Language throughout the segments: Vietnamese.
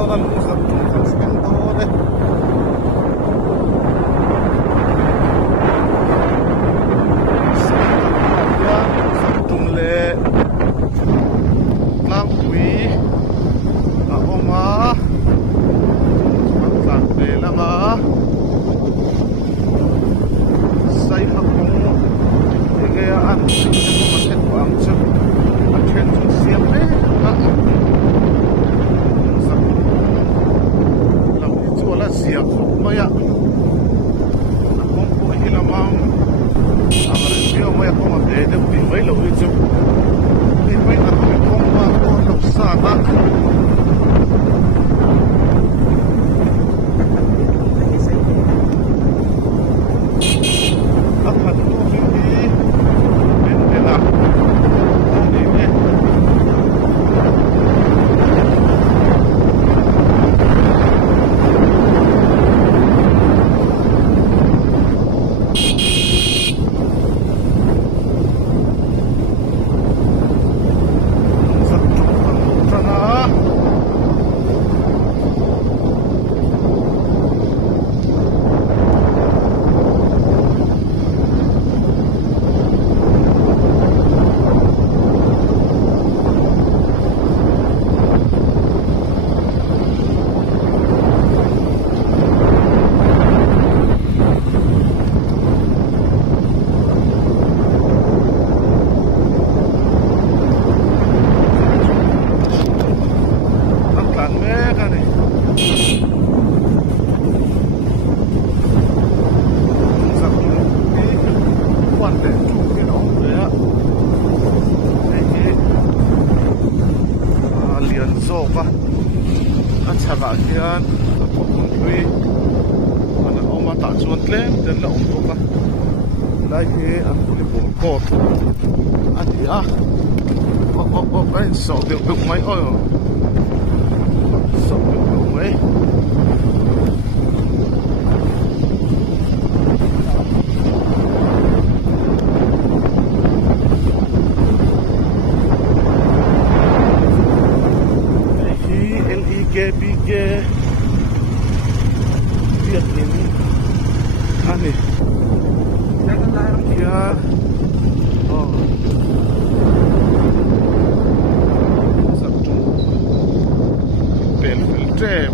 đó là lũ sập không xem to đấy sập tung lệ lang quý ở ông á sập về lắm á say hấp cũng cái ăn cái mặt quảng chứ ăn chuyện chút xiêm đấy là siap maya nakong po hilamang ang review maya kung mabede di may lawit so di may nakakong makakong sana at matutulong di bentela yan pagpuntuin ano o mataasuan tlem dan la umpo ka lagi ang kulibungkot at iya ay so bilbil may oil so bilbil may bige lihat ini aneh ya oh satu pelfilter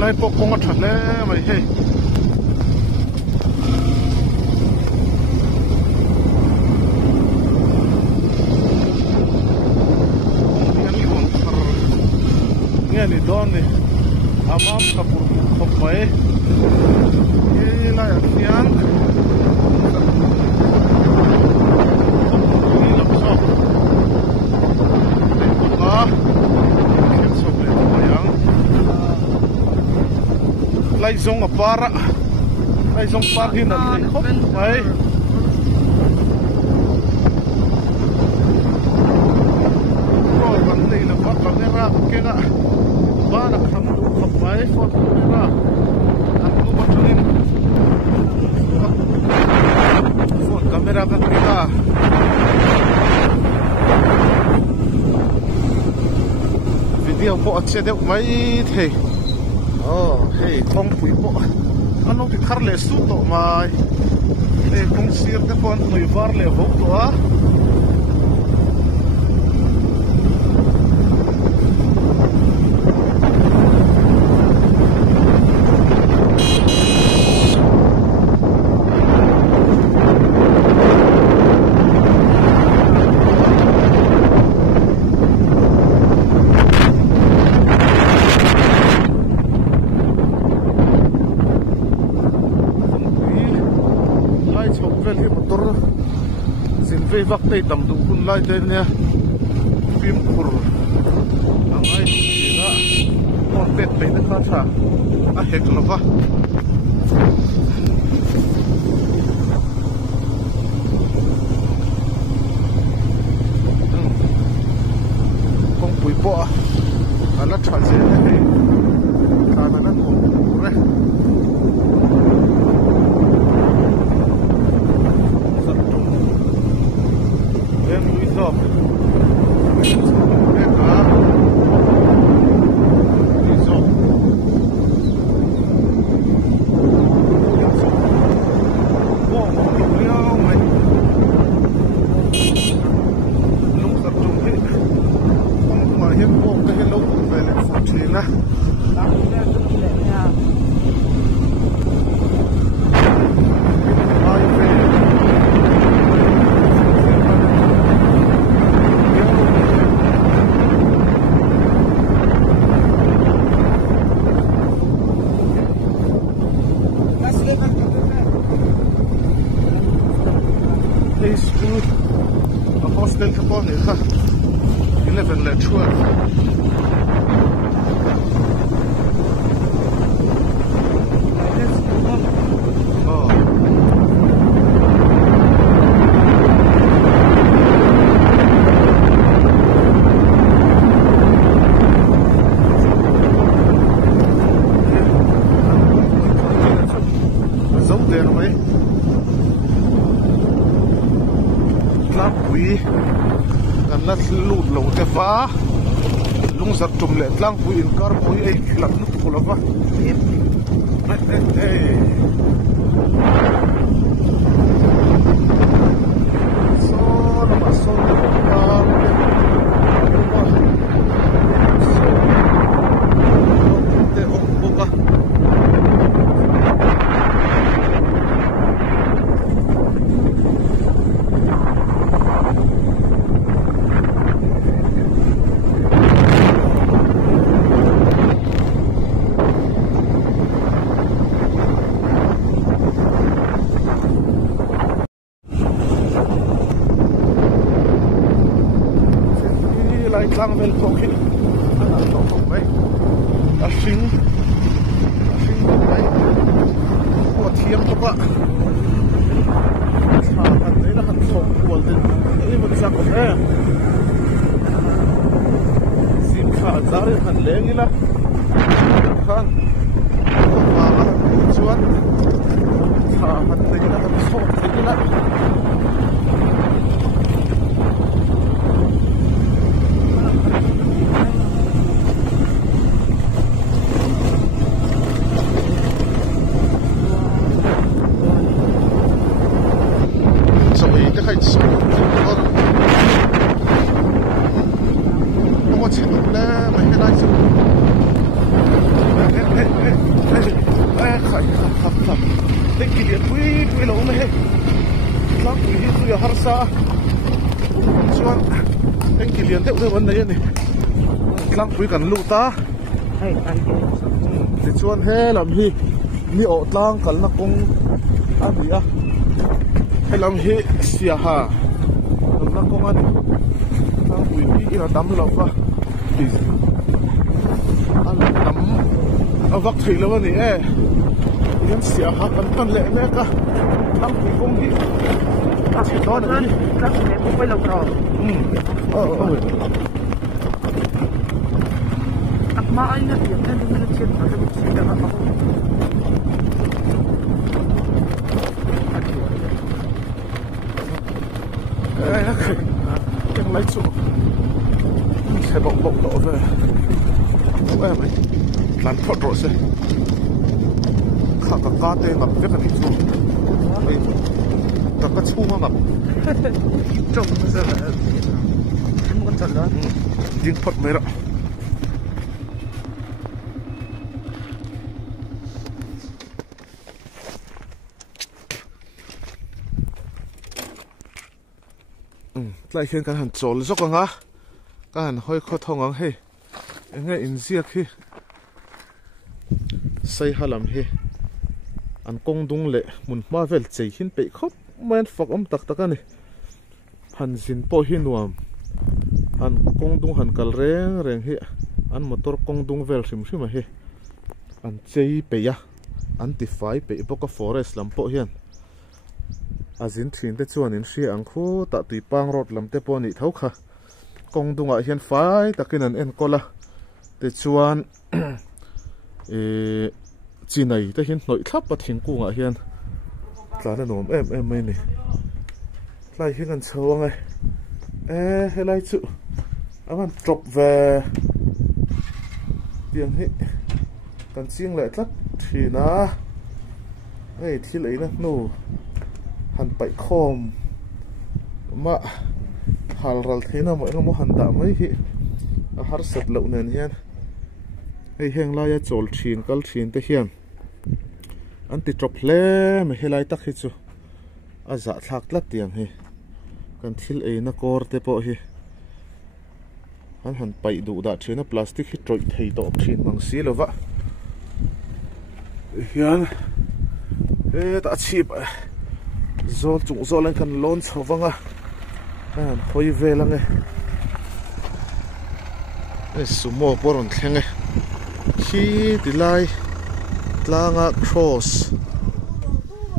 lại bộ công thật lẽ mày hey nghe đi đón đi amam kapur khop mai ye la yan ni lop so lai zong apara lai zong parkin na khop mai ro ban nei la pa camera kena ba na kham du khop mai photo camera an du batulin phone camera ka kena video po at se de mai the oh hey không quý bộ anh thì khar lệ su to mai để không xir cái con người var lệ vốc to về vắc tay tầm tụ kun lai tên nha phim kur ang ai chỉ là con pet lấy được khá à hết nó va Sunday school hostel ka po ni ka 11 le 12 lụt lồng cái phá lung giật trùm lệ lang vui in car vui ấy làm nước của nó so nó mà so lang vel koki ana to mai a hring dai ko thiam to ba sa kan dei la kan thok wal den ei mun sa ko e sim kha zare kan lengila kan ma chuan sa kan dei la kan thok thila harsa chuan anh kỷ liền theo theo vấn đề này lăng quý cần lụt ta thì chuan he làm hi mi ổ tang cần là cũng ăn gì à hay làm hi xia hà làm là cũng ăn lăng quý mi là tắm lọc à thì ăn tắm ở vắt thủy là vấn đề nhân xia hà cần lệ mẹ cả lăng quý cũng đi chỉ có được đi các em cũng phải lâu rồi mà anh là điểm nên mình chuyện nó được chuyện đó mà cái nó cái lấy chỗ sẽ bọc bọc đổ về em ấy làm phật rồi sẽ khả cả cá tê ngập rất là ít luôn tất cả chung ngập trông rất là không còn thật đó riêng phật mấy đó lại khiến cái hàng trộn dốc ang á cái hàng hơi khó thông ang he nghe in ziak he say halam he an công dung lệ mun ma vel chei hin pe khop man phok tak tak ani han zin po hin nuam an công dung han kal reng reng he an motor công dung vel sim sim he an chei pe ya an ti fai pe boka forest lam po hian azin thin te chuan in hria ang khu ta tui pang road lam te pawh ni tho kha kong dunga hian fai takin an en kola te chuan chinai te hin hnoi thlap pa thingkunga hian tlana nom em mai ni tlai hi kan chhawang helai chu angan drop ve tiang hi kan chiang le tlat thina ei thil ei na nu han pai khom ma hal ral thina mo han da mai hi a har sat lo nen hian ei heng lai a chol thin kal thin te hian an ti drop hle me helai tak hi chu a za thlak tlat tiang hi kan thil ei na kor te po hi han pai du da thina plastic hi troi thei to thin mang si lova hian ta chip zol chung zol an kan lon chawanga an hoi velange sumo poron thlenge khi tilai tlanga cross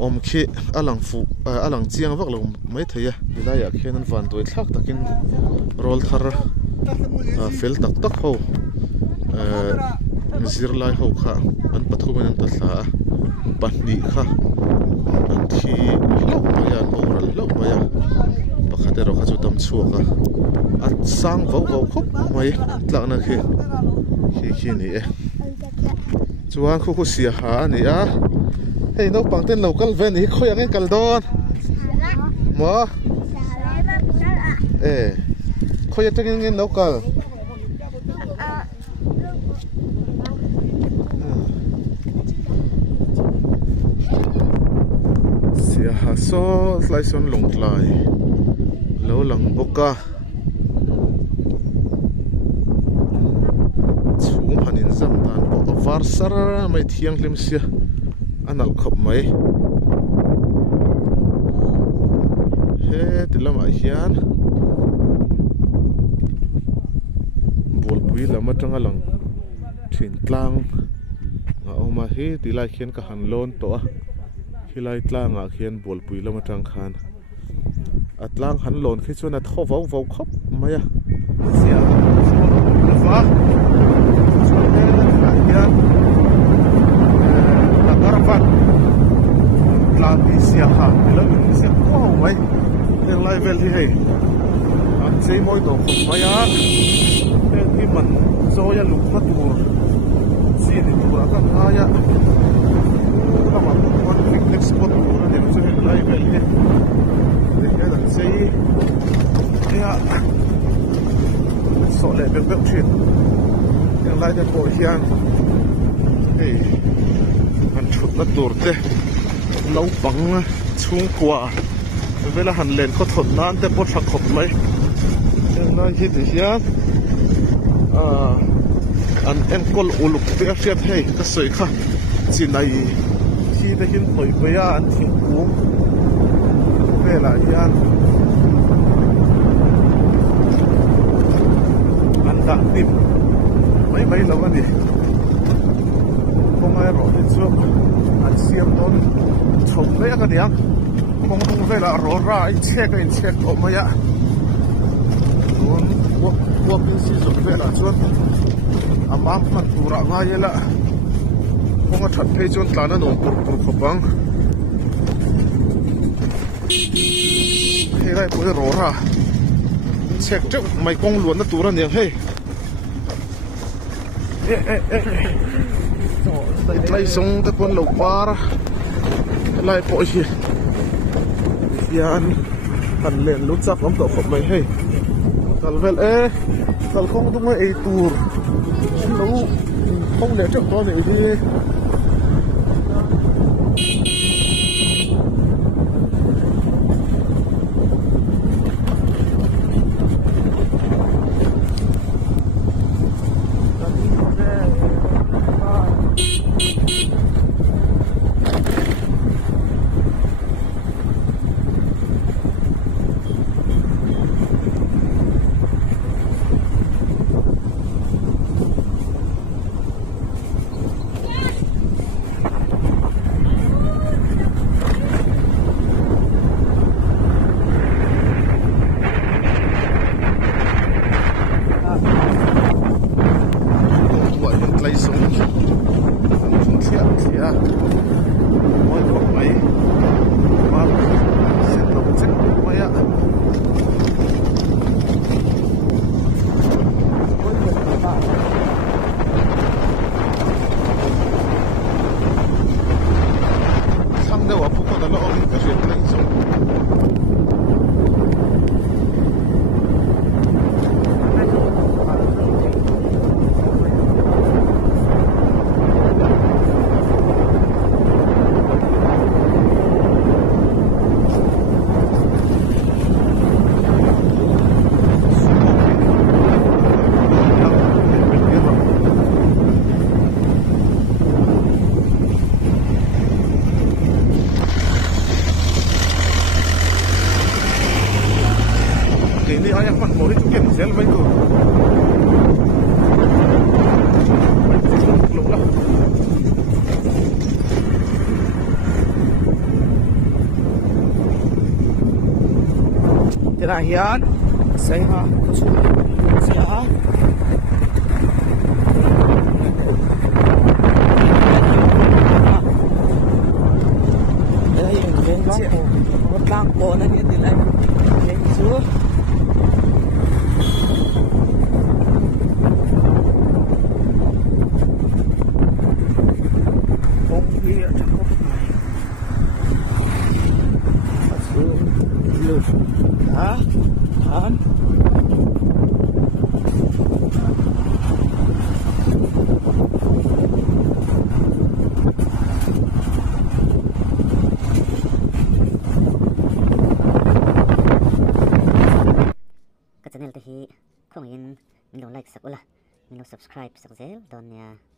om khi alang chiang vak lo mai theya tilai a khian an van toi thlak takin rol thar fel tak tak ho zirlai ho kha an pathuman an tla pahni kha an thi lo bayan oral lo baya pakhate ro kha chu tam chuaka at sang vo khop mai tlakna khi ni e chuan khu sia ha ni a hei no pangten local ven hi khoyang en kaldon mo khoya takin ngen local sia ha so slai son long tlai lo lang boka chhum hanin zam dan bo var sar mai thiang lim sia anal khop mai he tilama hian bol pui lama tanga lang thin tlang nga oma he tilai khian ka han lon to a hilai tlanga khian bol pui lama tang khan atlang han lon khi chuan a tho vau khop maya sia fa hian caravan la sia ha la sia ko wai le lai vel hi hei an sei moi to maya ni man so ya lu patur si ni tura ka haya lama kon picnic spot ni se lai vel hi le dan sei ya so le be thin yang lai de po hian hei an thut na turte lo pang chung kwa vela han len ko thot nan te po thak khop mai na hi ti hian an enkol uluk te fiat hei ka soi kha chinai thi te hin hoi baya an thing ku vela hian an da tim mai lo ani không ai rõ đến trước anh xem tôi sống đấy cái gì không phải là rõ ra anh check ở mấy ạ luôn qua bên xí rồi về là chuột ám mặt tụ ra ngay là không có thật thấy chuột là nó nổ cột băng thế này mới rõ ra check trước mày con luôn nó tụ ra nhiều hey lai song te pon lo par lai po hi hian han len lu chak om to khop mai hei kal vel kal khong tung ai tur lo không le chak to ni hi ayah man mau itu kan sel baik tu. Belum lah. Terakhir saya saya một làng cổ nó như thế này lên xuống không kia chẳng có xuống lượt đá thán channel te hi khong in min lo like sak ula min lo subscribe sak zel don ya